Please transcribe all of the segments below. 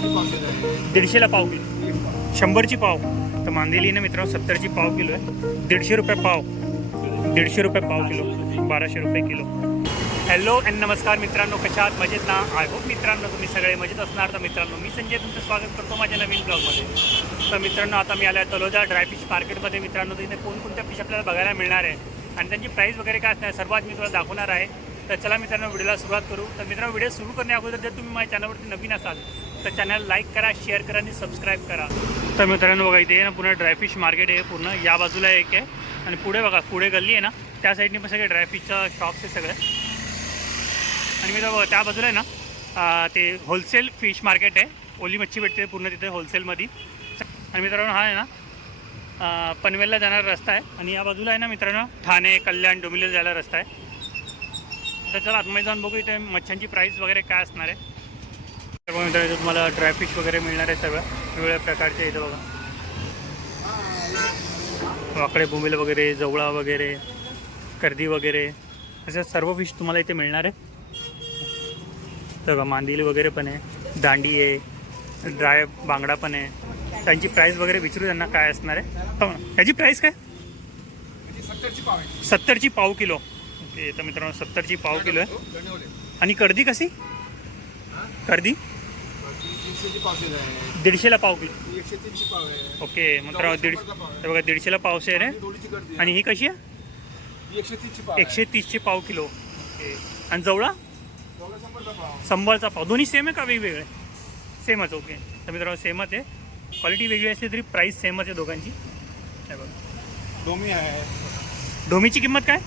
दीडशेला पाव किलो. शंभरची पाव. तर मांदेली ना मित्रांनो सत्तरची पाव किलो आहे. दीडशे रुपये पाव. दीडशे रुपये पाव किलो. बाराशे रुपये किलो. हॅलो अँड नमस्कार मित्रांनो कशा आहात? मजेत ना? आय होप मित्रांनो तुम्ही सगळे मजेत असणार. तर मित्रांनो मी संजय तुमचं स्वागत करतो माझ्या नवीन ब्लॉगमध्ये. तर मित्रांनो आता मी आल्या तलोजा ड्रायफिश मार्केटमध्ये मित्रांनो तिथे कोणकोणत्या फिश आपल्याला बघायला मिळणार आहे आणि त्यांची प्राईस वगैरे काय असणार सर्वात मी तुला दाखवणार आहे. तर चला मित्रांनो व्हिडिओला सुरुवात करू. तर मित्रांनो व्हिडिओ सुरू करण्या अगोदर जर तुम्ही माझ्या चॅनलवरती नवीन असाल तर चॅनल लाईक करा शेअर करा आणि सबस्क्राईब करा. तर मित्रांनो बघा इथे ना पूर्ण ड्रायफिश मार्केट आहे पूर्ण या बाजूला एक आहे. आणि पुढे बघा पुढे गल्ली आहे ना त्या साईडने पण सगळे ड्रायफिशचं शॉप्स आहे सगळे. आणि मी बघा त्या बाजूला आहे ना ते होलसेल फिश मार्केट आहे. ओली मच्छी भेटते पूर्ण तिथे होलसेलमध्ये आणि मित्रांनो हा आहे ना पनवेलला जाणारा रस्ता आहे. आणि या बाजूला आहे ना मित्रांनो ठाणे कल्याण डोंबिवलीला जायला रस्ता आहे. तर चला आतमध्ये जाऊन बघू इथे मच्छ्यांची प्राईस वगैरे काय असणार आहे. तर बघा मित्रांनो तुम्हाला ड्रायफिश वगैरे मिळणार आहे सगळं. वेगवेगळ्या प्रकारचे इथं बघा. वाकडे बोंबील वगैरे जवळा वगैरे कर्दी वगैरे अशा सर्व फिश तुम्हाला इथे मिळणार आहे. तर बघा मांदिली वगैरे पण आहे दांडी आहे ड्राय बांगडा पण आहे. त्यांची प्राईस वगैरे विचारू त्यांना काय असणार आहे. हो, प्राईस काय सत्तरची पाव सत्तरची पाव किलो. ओके तर मित्रांनो सत्तरची पाव किलो आहे. आणि कर्दी कशी? कर्दी तीनशेची पावशेर आहे. दीडशेला पाव किलो. एकशे तीनची पाव आहे. ओके मित्रांनो दीड हे बघा दीडशेला पावशेर आहे. दोडीची गर्दी आणि ही कशी आहे? एकशे तीसची पाव आहे. एकशे तीसची पाव किलो. ओके. आणि जवळा? दोघं शंभरचा पाव संबळचा पाव. दोन्ही सेम आहे का वेगवेगळे? सेमच ओके. तर मित्रांनो सेमच आहे. क्वालिटी वेगळी असली तरी प्राईस सेमच आहे दोघांची. हे बघा. डोमी आहे. ढोमीची किंमत काय?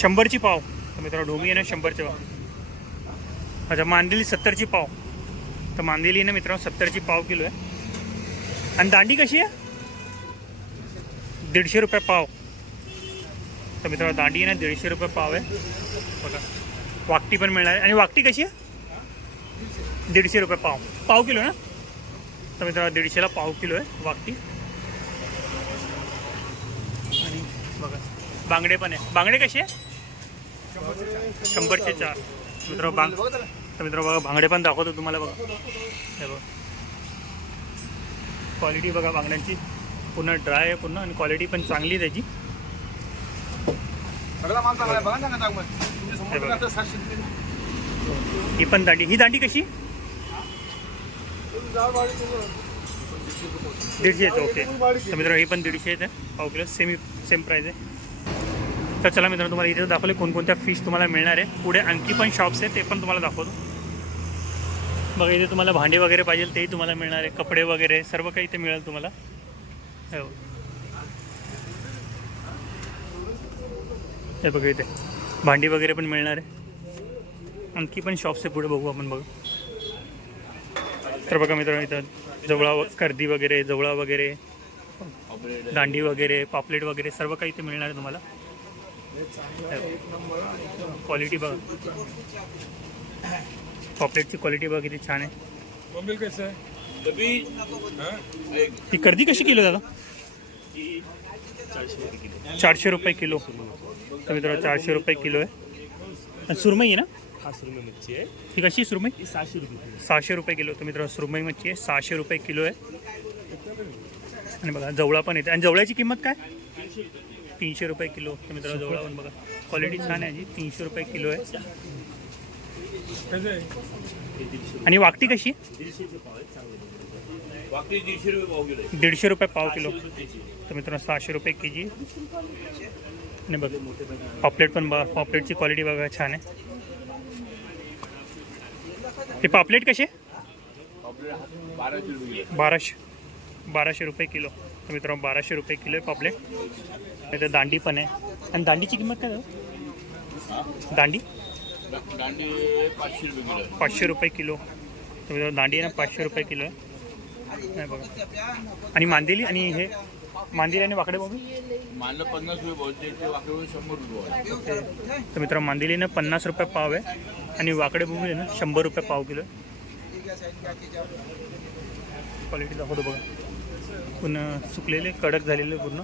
शंभरची पाव तर मित्रांनो ढोमी आहे ना शंभरचे पाव. अच्छा मांदेली सत्तरची पाव. तर मांदेली आहे ना मित्रांनो सत्तरची पाव किलो आहे. आणि दांडी कशी आहे? दीडशे रुपये पाव. तर मित्रांनो दांडी आहे ना दीडशे रुपये पाव आहे. बघा वाकटी पण मिळणार आहे. आणि वाकटी कशी आहे? दीडशे रुपये पाव. पाव किलो ना? तर मित्रांनो दीडशेला पाव किलो आहे वाकटी. आणि बघा बांगडे पण आहे. बांगडे कसे आहे? शंभरचे चार. मित्र बांग मित्र बघा बांगडे पण दाखवतो तुम्हाला बघा. हे बघा. क्वालिटी बघा बांगड्यांची पूर्ण ड्राय आहे पूर्ण आणि क्वालिटी पण चांगली आहे त्याची. हे पण दांडी. ही दांडी कशी? दीडशे येते ओके तर मित्रांनो ही पण दीडशे येते पाव किलो सेमी सेम प्राईस आहे. तर चला मित्रांनो तुम्हाला इथे दाखवले कोणकोणत्या फिश तुम्हाला मिळणार आहे. पुढे आणखी पण शॉप्स आहेत ते पण तुम्हाला दाखवतो. बघा इथे तुम्हाला भांडे वगैरे पाहिजे तेही तुम्हाला मिळणार आहे. कपडे वगैरे सर्व काही इथे मिळेल तुम्हाला. हो. हे बघा इथे. भांडी वगैरे पण मिळणार आहे. आणखी पण शॉप्स आहे पुढे बघू आपण बघू. तर बघा मित्रांनो इथं जवळा कर्दी वगैरे जवळा वगैरे दांडी वगैरे पापलेट वगैरे सर्व काही इथे मिळणार आहे तुम्हाला. क्वालिटी बघा. पॉपलेटची क्वालिटी बघा किती छान आहे. कसं आहे? हा? कर्दी कशी किलो दादा? चारशे रुपये किलो. तर मित्रांनो चारशे रुपये किलो आहे. आणि सुरमई आहे ना? हा सुरमई मच्छी आहे. ही कशी सुरमई? सहाशे रुपये किलो. सहाशे रुपये किलो. तर मित्रांनो सुरमई मच्छी आहे सहाशे रुपये किलो आहे. आणि बघा जवळा पण येते. आणि जवळ्याची किंमत काय? तीनशे रुपये किलो तर मित्रांनो जवळा पण बघा. क्वालिटी छान आहे याची तीनशे रुपये किलो आहे. हे आणि वाकटी कशी? दीडशे रुपये पाव किलो. तर मित्रांनो सहाशे रुपये के जी आणि बघा पॉपलेट पण बघा. पॉपलेटची क्वालिटी बघा छान आहे. हे पापलेट कसे. बाराशे. बाराशे रुपये किलो. तर मित्रांनो बाराशे रुपये किलो आहे पापलेट. इथे दांडी पण आहे. आणि दांडीची किंमत काय दांडी? दांडी पाचशे रुपये. पाचशे रुपये किलो. दांडी आहे ना पाचशे रुपये किलो आहे. नाही बघा. आणि मांदेली आणि हे मांदेली आणि वाकडे बघू मानलं पन्नास रुपये बोलते ते वाकडे शंभर रुपये. तर मित्रांनो मांदेली ना पन्नास रुपये पाव आहे. आणि वाकडे बघू आहे ना शंभर रुपये पाव किलो आहे. क्वालिटी दाखवतो बघा. पूर्ण सुकलेले कडक झालेले पूर्ण.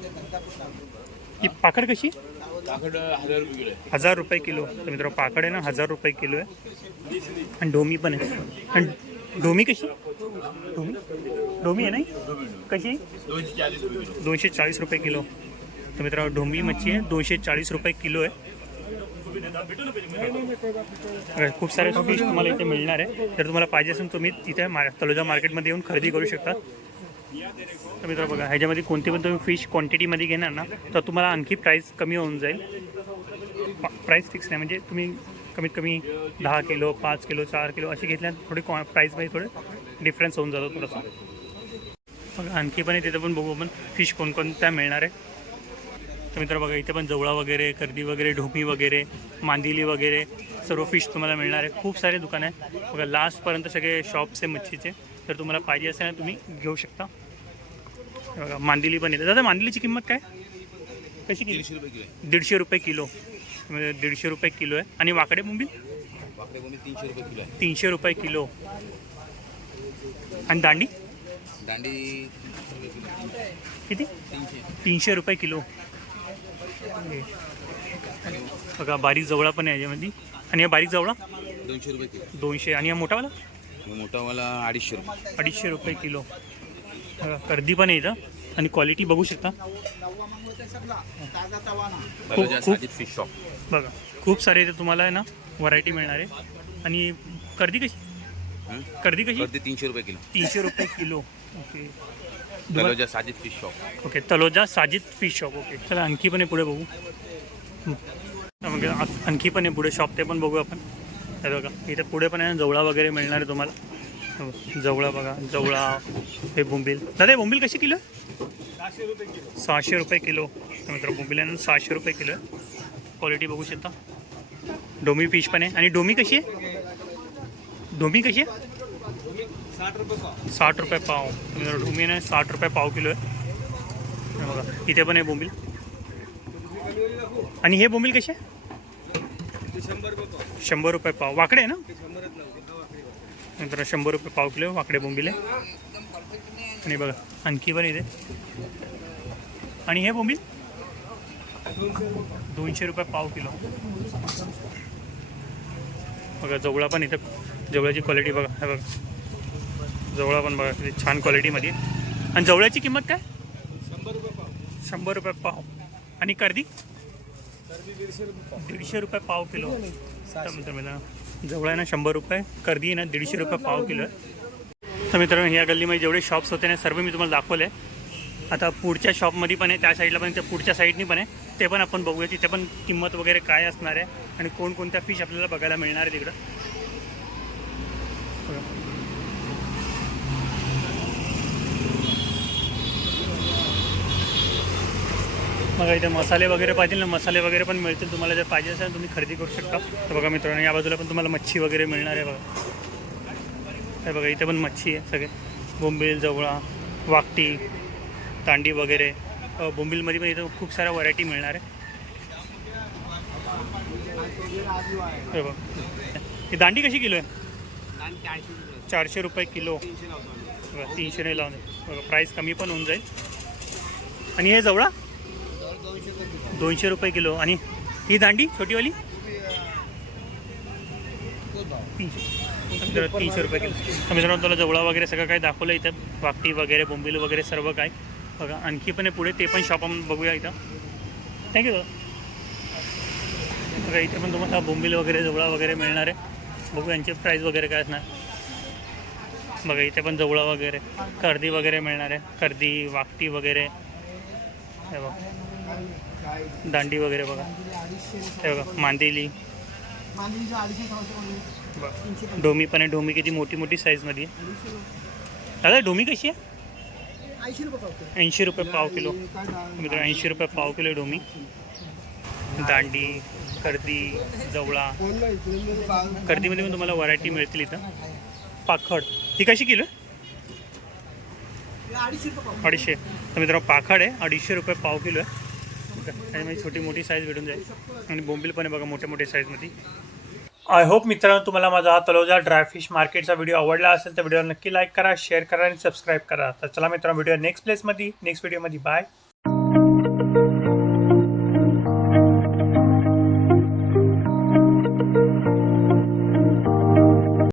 ही पाकड कशी? पाकड हजार रुपये किलो आहे. हजार रुपये किलो. तर मित्रांनो पाकड आहे ना हजार रुपये किलो आहे. आणि डोमी पण आहे. आणि डोमी कशी? डोमी? डोमी आहे नाही कशी? दोनशे चाळीस रुपये किलो. तर मित्रांनो ढोंबी मच्छी आहे. दोनशे चाळीस रुपये किलो आहे. खूप सारे फिश तुम्हाला इथे मिळणार आहे. जर तुम्हाला पाहिजे असेल तुम्ही तिथे मा तलोजा मार्केटमध्ये येऊन खरेदी करू शकता. तर बघा ह्याच्यामध्ये कोणती पण तुम्ही फिश क्वांटिटीमध्ये घेणार ना तर तुम्हाला आणखी प्राईस कमी होऊन जाईल. प्राईस फिक्स नाही म्हणजे तुम्ही कमीत कमी दहा किलो पाच किलो चार किलो असे घेतल्या थोडी क्वा प्राईसमध्ये थोडे डिफरन्स होऊन जातो थोडासा. मग आणखी पण आहे पण बघू आपण फिश कोणकोणत्या मिळणार आहे. तर मित्र बघा इथे पण जवळा वगैरे कर्दी वगैरे ढोपी वगैरे मांदिली वगैरे सर्व फिश तुम्हाला मिळणार आहे. खूप सारे दुकान आहे. बघा लास्टपर्यंत सगळे शॉप्स आहे मच्छीचे. तर तुम्हाला पाहिजे असेल ना तुम्ही घेऊ शकता. बघा मांदिली पण येते. दादा मांदिलीची किंमत काय? कशी किलो? दीडशे रुपये किलो आहे. दीडशे रुपये किलो. म्हणजे दीडशे रुपये किलो आहे. आणि वाकडे मुंबी वाकडे कोणी तीनशे रुपये किलो आहे. तीनशे रुपये किलो. आणि दांडी? दांडी किती? तीनशे. रुपये किलो. बघा बारीक जवळा पण आहे याच्यामध्ये. आणि हा बारीक जवळा? दोनशे रुपये किलो. दोनशे. आणि हा मोठावाला? मोठावाला अडीचशे रुपये. अडीचशे रुपये किलो. बघा, कर्दी पण आहे इथं. आणि क्वालिटी बघू शकता. खूप- साजिद फिश शॉप बघा खूप सारे इथे तुम्हाला आहे ना व्हरायटी मिळणार आहे. आणि कर्दी कशी? हं? कर्दी कशी? अर्धे तीनशे रुपये किलो. तीनशे रुपये kilo. Okay Talaja Sajid fish shop okay Taloja Sajid fish shop okay चला आणखी पण आहे पुढे बघू. हं. मग आ- आणखी पण आहे पुढे. शॉप ते पण बघू आपण. हे बघा इथे पुढे पण आहे ना जवळा वगैरे मिळणार आहे तुम्हाला. जवळा बघा जवळा हे बोंबील. दादा बोंबील कशी किलो? सहाशे रुपये किलो. सहाशे रुपये किलो मित्र बोंबील आहे ना सहाशे रुपये किलो आहे. क्वालिटी बघू शकता. डोमी फिश पण आहे. आणि डोमी कशी आहे? डोमी कशी आहे? साठ रुपये पाव. साठ डोमी आहे ना साठ रुपये पाव किलो आहे. बघा इथे पण आहे बोंबील. आणि हे बोंबील कसे आहे? शंभर रुपये पाव. वाकडे आहे ना? नंतर शंभर रुपये पाव किलो वाकडे बोंबील. आहे आणि बघा आणखी पण इथे आणि हे बोंबील? दोनशे रुपये पाव किलो. बघा जवळा पण इथं जवळाची क्वालिटी बघा. हे बघा. जवळा पण बघा किती छान क्वालिटीमध्ये. आणि जवळाची किंमत काय? शंभर रुपये पाव. शंभर रुपये पाव. आणि कर्दी? दीडशे रुपये पाव किलो. तर मित्र मित्रांनो जवळ आहे ना शंभर रुपये. कर्दी आहे ना दीडशे रुपये पाव किलो आहे. तर मित्रांनो ह्या गल्लीमध्ये जेवढे शॉप्स होते ना सर्व मी तुम्हाला दाखवले. आता पुढच्या शॉपमध्ये पण आहे त्या साईडला पण त्या पुढच्या साईडनी पण आहे. ते पण आपण बघूया तिथे पण किंमत वगैरे काय असणार आहे आणि कोणकोणत्या फिश आपल्याला बघायला मिळणार आहे तिकडं. मग इथे मसाले वगैरे पाहिजे ना मसाले वगैरे पण मिळतील तुम्हाला जर पाहिजे असेल तुम्ही खरेदी करू शकता. तर बघा मित्रांनो या बाजूला पण तुम्हाला मच्छी वगैरे मिळणार आहे बघा. हे बघा इथे पण मच्छी आहे सगळे. बोंबील जवळा वाकटी तांडी वगैरे. बोंबीलमध्ये पण इथं खूप साऱ्या व्हरायटी मिळणार आहे. हे बघ. ही दांडी कशी किलो आहे? चारशे रुपये किलो. बघा नाही लावून बघा प्राईस कमी पण होऊन जाईल. आणि हे जवळा? दोनशे रुपये किलो. आणि ही दांडी छोटीवाली? तीनशे. तीनशे रुपये किलो. तर मित्रांनो तुला जवळा वगैरे सगळं काय दाखवलं इथं. वाकटी वगैरे बोंबील वगैरे सर्व काय. बघा आणखी पण आहे पुढे ते पण शॉप आपण बघूया इथं. थँक्यू बघा इथे पण तुम्हाला बोंबील वगैरे जवळा वगैरे मिळणार आहे. बघू यांचे प्राईस वगैरे काय असणार. बघा इथे पण जवळा वगैरे. कर्दी वगैरे मिळणार आहे. कर्दी वाकटी वगैरे. हे बघा. दांडी वगैरे बघा. हे बघा मांदेली. ढोमी डोमी पण आहे. डोमी किती मोठी मोठी साईजमध्ये दादा डोमी कशी आहे? ऐंशी रुपये पाव किलो. मित्र ऐंशी रुपये पाव किलो आहे डोमी. दांडी कर्दी जवळा. कर्दीमध्ये पण तुम्हाला व्हरायटी मिळतील इथं. पाखड. ही कशी किलो आहे? अडीचशे अडीचशे. तर मित्रांनो पाखड आहे. अडीचशे रुपये पाव किलो आहे. त्याच्यामध्ये छोटी मोठी साईज भेटून जाईल. आणि बोंबील पण आहे बघा मोठ्या मोठ्या साईजमध्ये आय होप मित्रांनो तुम्हाला माझा हा तलोजा ड्रायफिश मार्केटचा व्हिडिओ आवडला असेल तर व्हिडिओ नक्की लाईक करा शेअर करा आणि सबस्क्राईब करा. तर चला मित्रांनो व्हिडिओ नेक्स्ट प्लेसमध्ये नेक्स्ट व्हिडिओमध्ये बाय